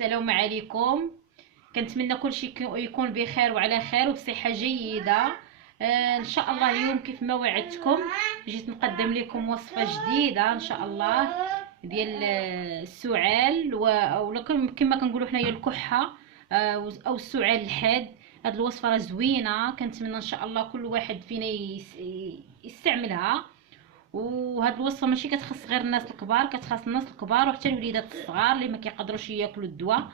السلام عليكم. كنتمنى كلشي يكون بخير وعلى خير وبصحه جيده. ان شاء الله اليوم كيف ما وعدتكم جيت نقدم لكم وصفه جديده ان شاء الله ديال السعال او كما كنقولوا حنايا الكحه، او السعال الحاد. هاد الوصفه راه زوينه، كنتمنى ان شاء الله كل واحد فينا يستعملها. وهاد الوصفه ماشي كتخص غير الناس الكبار، كتخص الناس الكبار وحتى الوليدات الصغار اللي ما كيقدروش ياكلوا الدواء.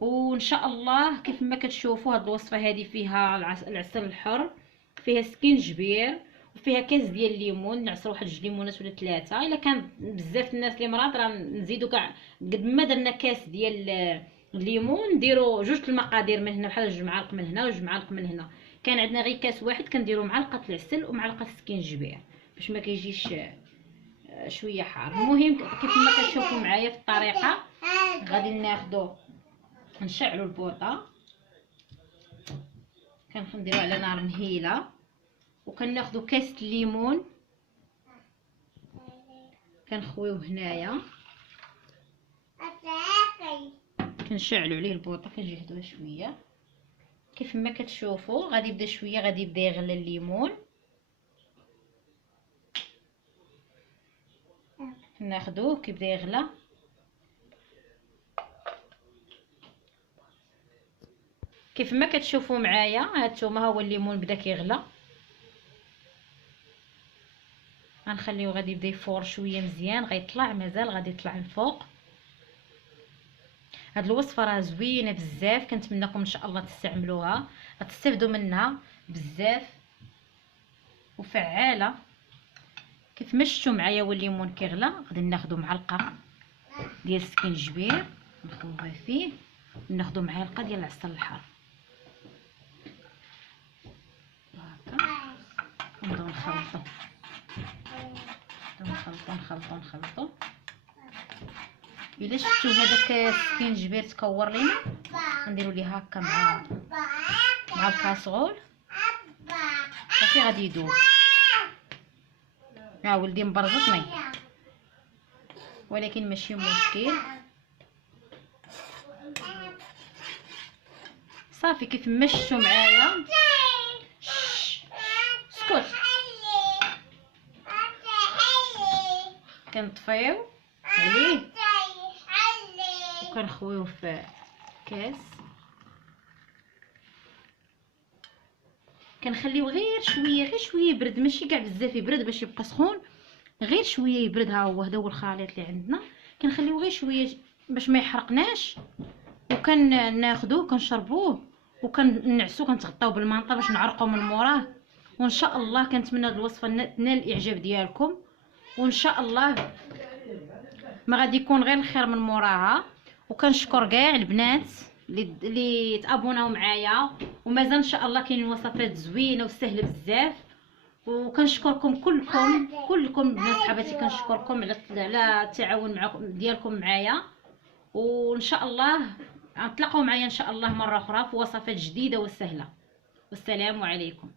وان شاء الله كيف ما كتشوفوا هاد الوصفه هذه فيها العسل الحر، فيها سكينجبير، وفيها كاس ديال الليمون. نعصر واحد 2 ليمونات ولا 3. الا كان بزاف الناس اللي مرض راه نزيدو كاع قد ما درنا كاس ديال الليمون نديرو 2 المقادير من هنا، بحال 2 معالق من هنا و2 معالق من هنا. كان عندنا غير كاس واحد كنديرو معلقه العسل ومعلقه السكينجبير باش ما كيجيش شويه حار. المهم كيف ما كتشوفوا معايا في الطريقه غادي ناخذوا نشعلوا البوطه، كنديروا على نار مهيله، وكناخذوا كاس الليمون كنخويوه هنايا، كنشعلوا عليه البوطه، كنجهدوها شويه. كيف ما كتشوفوا غادي يبدا شويه، غادي يبدا يغلى الليمون. ناخذوه كيبدا يغلى، كيف ما كتشوفوا معايا هانتوما ها هو الليمون بدا كيغلى. غنخليوه غادي يبدا يفور شويه مزيان، غيطلع مازال غادي يطلع الفوق. هاد الوصفه راه زوينه بزاف، كنتمنىكم ان شاء الله تستعملوها، غتستافدوا منها بزاف وفعاله. كيف ما شفتوا معايا والليمون كيغلى غادي ناخذوا معلقه ديال السكينجبير نخويوها فيه، وناخذوا معلقه ديال العسل الحار هكا، ونبداو نخلطوا نخلطوا. الا شفتوا هذاك السكينجبير تكور لينا نديروا ليه هكا مع الكاسرول صافي غادي يذوب. ولدي مبرزطني ولكن ماشي مشكل. صافي كيف ما شفتوا معايا، اسكت، كنطفيو عليه وكنخويوه في كاس، كنخليوه غير شويه يبرد، ماشي كاع بزاف يبرد باش يبقى سخون، غير شويه يبرد. ها هو هذا هو الخليط اللي عندنا، كنخليوه غير شويه باش ما يحرقناش، وكناخذوه كنشربوه وكنعسو كنتغطاو بالمنطه باش نعرقوا من موراه. وان شاء الله كنتمنى هاد الوصفه تنال الاعجاب ديالكم، وان شاء الله ما غادي يكون غير الخير من موراها. وكنشكر كاع البنات اللي تابوناو معايا، ومازال ان شاء الله كاينين وصفات زوينه وسهله بزاف. وكنشكركم كلكم بنات صحاباتي، كنشكركم على التعاون معكم ديالكم معايا. وان شاء الله غنتلاقاو معايا ان شاء الله مره اخرى في وصفات جديده وسهله. والسلام عليكم.